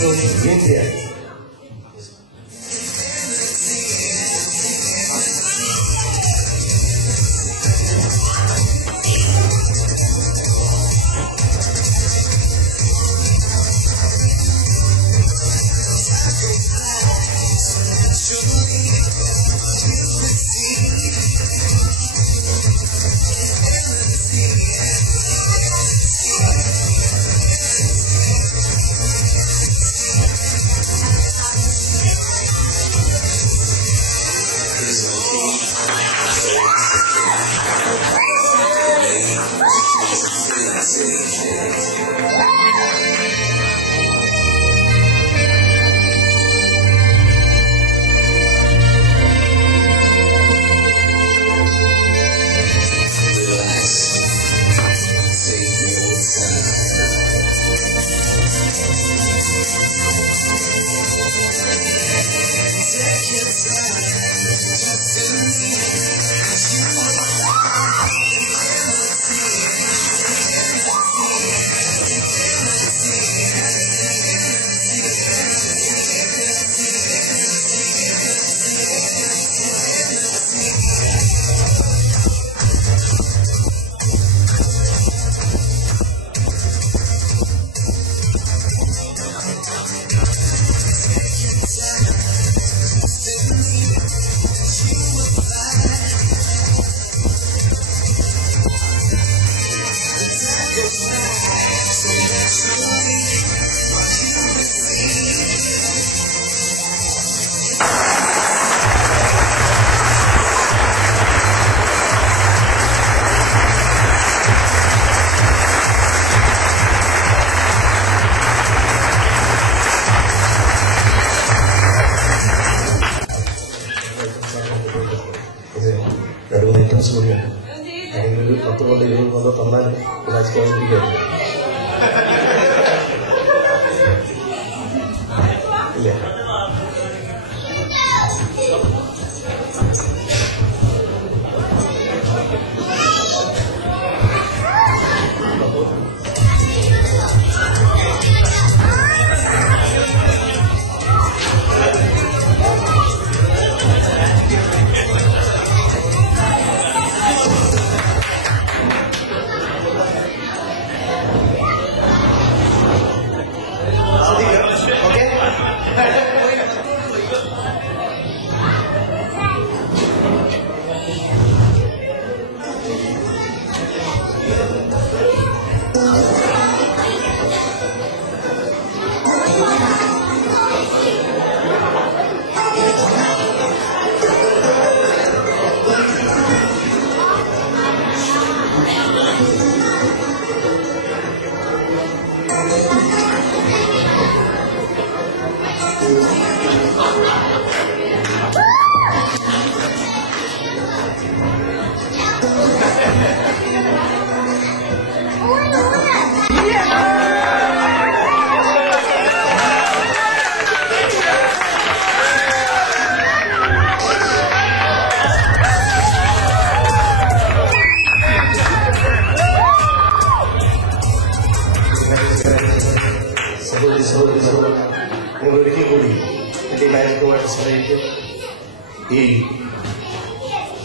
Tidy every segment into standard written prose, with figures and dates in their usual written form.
versus India.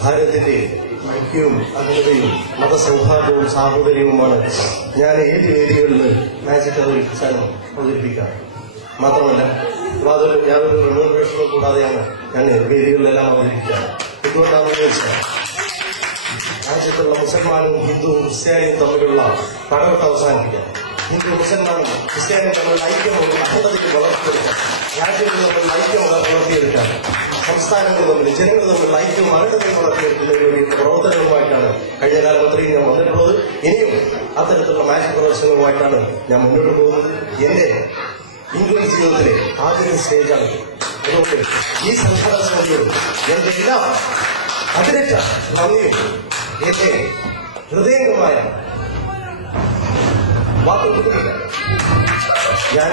ഭാരതത്തിന്റെ ഐക്യവും അഖണ്ഡതയും മതസൗഹാർദ്ദവും സാഹോദര്യവുമാണ് ഞാൻ ഏത് വേദികളിൽ മാജിക് അവതരിപ്പിക്കാം. മാത്രമല്ല യാതൊരു റെമ്യൂണറേഷനും കൂടാതെയാണ് ഞാൻ വേദികളിലെല്ലാം അവതരിപ്പിക്കാറ്. എന്തുകൊണ്ടാണെന്ന് ചോദിച്ചാൽ രാജ്യത്തുള്ള മുസൽമാനും ഹിന്ദുവും ക്രിസ്ത്യാനിയും തമ്മിലുള്ള പടവെട്ട് അവസാനിപ്പിക്കാം. ഹിന്ദു മുസൽമാനും ക്രിസ്ത്യാനിയും തമ്മിലുള്ള ഐക്യം അഖണ്ഡതയ്ക്ക് വളർത്തിയെടുക്കാം. രാജ്യങ്ങൾ തമ്മിലുള്ള ഐക്യം വളർത്തിയെടുക്കാം. സംസ്ഥാനങ്ങൾ തമ്മിൽ ജനങ്ങൾ തമ്മിലുള്ള ഐക്യവും അഖണ്ഡതയും വളർത്തിയെടുക്കുന്നതിന് വേണ്ടിയുള്ള പ്രവർത്തനങ്ങളുമായിട്ടാണ് കഴിഞ്ഞ കാലമത്രയും ഞാൻ വന്നിട്ടുള്ളത്. ഇനിയും അത്തരത്തിലുള്ള മാജിക് പ്രദർശനവുമായിട്ടാണ് ഞാൻ മുന്നോട്ട് പോകുന്നത്. എന്റെ ഇംഗ്ലീഷ് ജീവിതത്തിലെ ആദ്യ സ്റ്റേജാണ്. അതുകൊണ്ട് ഈ സംഘടന സമിതിയോട് എന്റെ എല്ലാ അതിരറ്റ നന്ദിയും എന്റെ ഹൃദയംഗമായ വാക്കുകൊടുക്കില്ല. ഞാൻ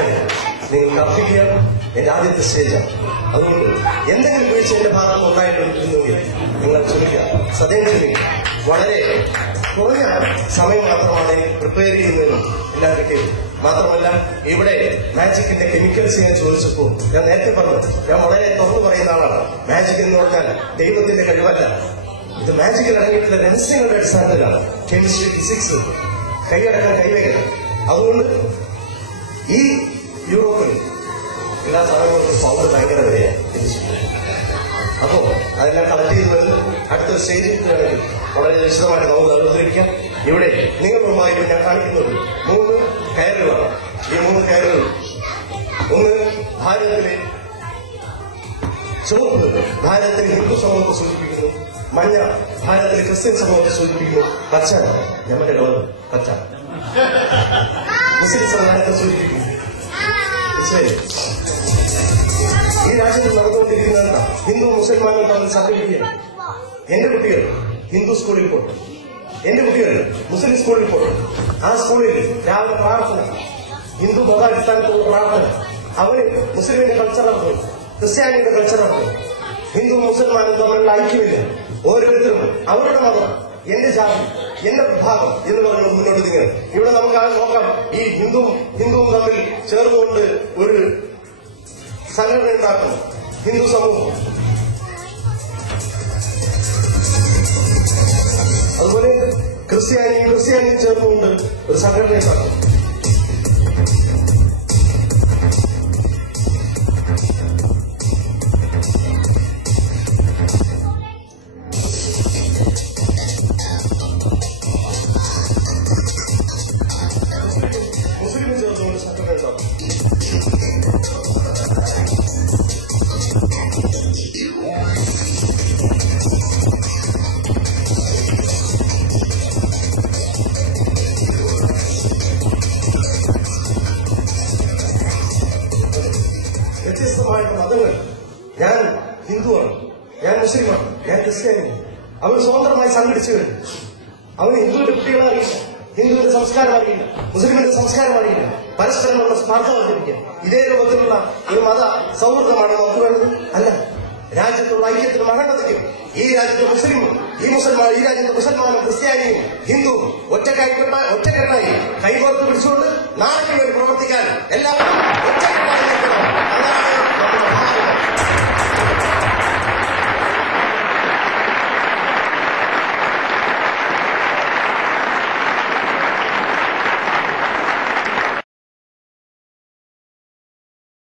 നിങ്ങൾക്ക് അർപ്പിക്കുകയാണ്. എന്റെ ആദ്യത്തെ സ്റ്റേജാണ്. അതുകൊണ്ട് എന്തെങ്കിലും വീഴ്ച എന്റെ ഭാഗത്ത് ഉണ്ടായിട്ടുണ്ടെങ്കിൽ നിങ്ങൾ ക്ഷമിക്കുക, സദയം ക്ഷമിക്കുക. വളരെ കുറഞ്ഞ സമയം മാത്രമാണ് പ്രിപ്പയർ ചെയ്യുന്നതിനും എല്ലാം കിട്ടിയത്. മാത്രമല്ല ഇവിടെ മാജിക്കിന്റെ കെമിക്കൽസ് ഞാൻ ചോദിച്ചപ്പോൾ ഞാൻ നേരത്തെ പറഞ്ഞു, ഞാൻ വളരെ തുറന്നു പറയുന്ന ആളാണ്. മാജിക് എന്ന് പറഞ്ഞാൽ ദൈവത്തിന്റെ കഴിവല്ല, ഇത് മാജിക്കിൽ അടങ്ങിയിട്ടുള്ള രഹസ്യങ്ങളുടെ അടിസ്ഥാനത്തിലാണ്. കെമിസ്ട്രി, ഫിസിക്സ് കൈയടക്കാൻ കൈവയ്ക്കണം. അതുകൊണ്ട് ഈ യൂറോപ്പിൽ എല്ലാ സാധനങ്ങൾക്കും പവർ ഭയങ്കര വിലയാണ്. അപ്പോ അതെല്ലാം കളക്ട് ചെയ്ത് വരുന്നു. അടുത്തൊരു സ്റ്റേജിൽ വളരെ വിശദമായിട്ട് നമുക്ക് അവതരിപ്പിക്കാം. ഇവിടെ നിങ്ങൾ മുമ്പായിട്ട് ഞാൻ കാണിക്കുന്നത് 3 കയറുകളാണ്. ഈ 3 കയറുകൾ, ഒന്ന് ഭാരതത്തിലെ ചുവപ്പ് ഭാരതത്തിലെ ഹിന്ദു സമൂഹത്തെ സൂചിപ്പിക്കുന്നു, മഞ്ഞ ഭാരതത്തിലെ ക്രിസ്ത്യൻ സമൂഹത്തെ സൂചിപ്പിക്കുന്നു, പച്ച നമ്മുടെ ലോകം പച്ച മുസ്ലിം സമുദായത്തെ സൂചിപ്പിക്കുന്നു. ഈ രാജ്യത്ത് നടന്നുകൊണ്ടിരിക്കുന്ന ഹിന്ദു മുസൽമാനും തമ്മിൽ സംഘടിപ്പിക്കുകയാണ്. എന്റെ കുട്ടികൾ ഹിന്ദു സ്കൂളിൽ പോകും, എന്റെ കുട്ടികൾ മുസ്ലിം സ്കൂളിൽ പോകും. ആ സ്കൂളിൽ രാവിലെ പ്രാർത്ഥന, ഹിന്ദു മതാടിസ്ഥാനത്തുള്ള പ്രാർത്ഥന. അവര് മുസ്ലിമിന്റെ കൾച്ചറാണ്, ക്രിസ്ത്യാനിയുടെ കൾച്ചറാണ്. ഹിന്ദു മുസൽമാനും തമ്മിലുള്ള ഐക്യമില്ല. ഓരോരുത്തരും അവരുടെ മതം, എന്റെ ജാതി, എന്റെ വിഭാഗം എന്ന് പറഞ്ഞു മുന്നോട്ട് നീങ്ങുക. ഇവിടെ നമുക്ക് നോക്കാം, ഈ ഹിന്ദുവും തമ്മിൽ ചേർന്നുകൊണ്ട് ഒരു സംഘടന ഉണ്ടാക്കണം, ഹിന്ദു സമൂഹം. അതുപോലെ ക്രിസ്ത്യാനിയും ചേർന്നുകൊണ്ട് ഒരു സംഘടന ഉണ്ടാക്കണം. മുസ്ലിം ചേർന്നുകൊണ്ട് സംഘടന ഉണ്ടാക്കണം. വ്യത്യസ്തമായിട്ട് മതങ്ങൾ, ഞാൻ ഹിന്ദുവാണ്, ഞാൻ മുസ്ലിമാണ്, ഞാൻ ക്രിസ്ത്യാനിയാണ്, അവർ സ്വതന്ത്രമായി സംഘടിച്ചു കഴിഞ്ഞു. അവന് ഹിന്ദുവിന്റെ കുട്ടികളെ അറിയില്ല, ഹിന്ദുവിന്റെ സംസ്കാരം അറിയില്ല, മുസ്ലിമിന്റെ സംസ്കാരം അറിയില്ല. പരസ്പരമുള്ള സ്പർദ്ധ വർദ്ധിപ്പിക്കുക. ഇതേ രൂപത്തിലുള്ള ഒരു മത സൗഹൃദമാണ് നമുക്ക് വേണ്ടത്. അല്ല, രാജ്യത്തുള്ള ഐക്യത്തിന് മഹത്വത്തിക്കും ഈ രാജ്യത്ത് മുസ്ലിമും ഈ രാജ്യത്ത് മുസൽമാനും ക്രിസ്ത്യാനിയും ഹിന്ദുവും ഒറ്റക്കെട്ടായി കൈകോർത്ത് പിടിച്ചുകൊണ്ട് നാളേക്ക് വേണ്ടി പ്രവർത്തിക്കാൻ എല്ലാവരും ഒറ്റക്കെട്ടായി